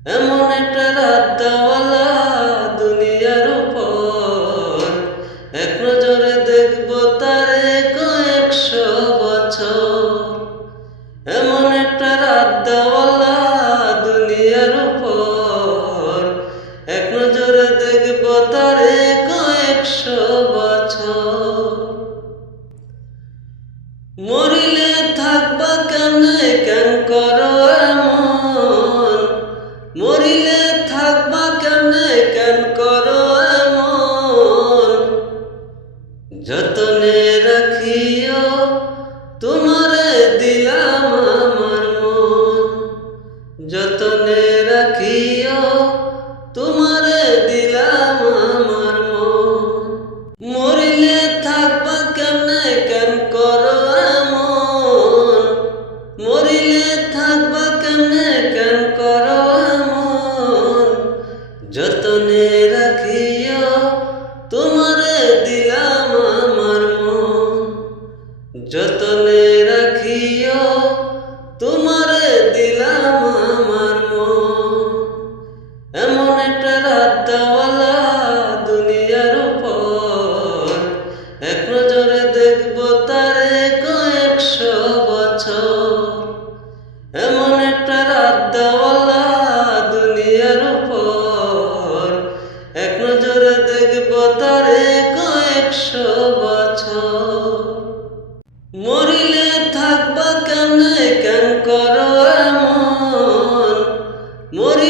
এমন একটা রাত দেওয়ালা দুনিয়ার উপর, এক নজরে দেখব তারে কয়েকশো বছর। এমন একটা রাত দেওয়ালা দুনিয়ার উপর, এক নজরে দেখব তারে কয়েকশো বছর। মরিলে থাকবা কেমনে কেন করো এমন, মরিলে থাকবা কেমনে কেন করো এমন। যতনে রাখিও তোমারে দিলাম আমার মন, যতনে রাখিও তোমারে দিলাম আমার মন। মরিলে থাকবা কেমনে কেন করো এমন, মরিলে থাকবা কেমনে কেন করো এমন। যতনে রাখিও তোমারে দিলাম আমার মন, যতনে রাখিও তোমারে দিলাম আমার মন। এমন একটা রাত দেওয়ালা দুনিয়ার উপর, এক নজরে দেখব তারে কয়েকশো বছর। এমন একটা রাত দেওয়ালা দুনিয়ার উপর, এক নজরে দেখব তারে কয়েকশো বছর। মরিলে থাকবা কেমনে কেন করো এমন, মরি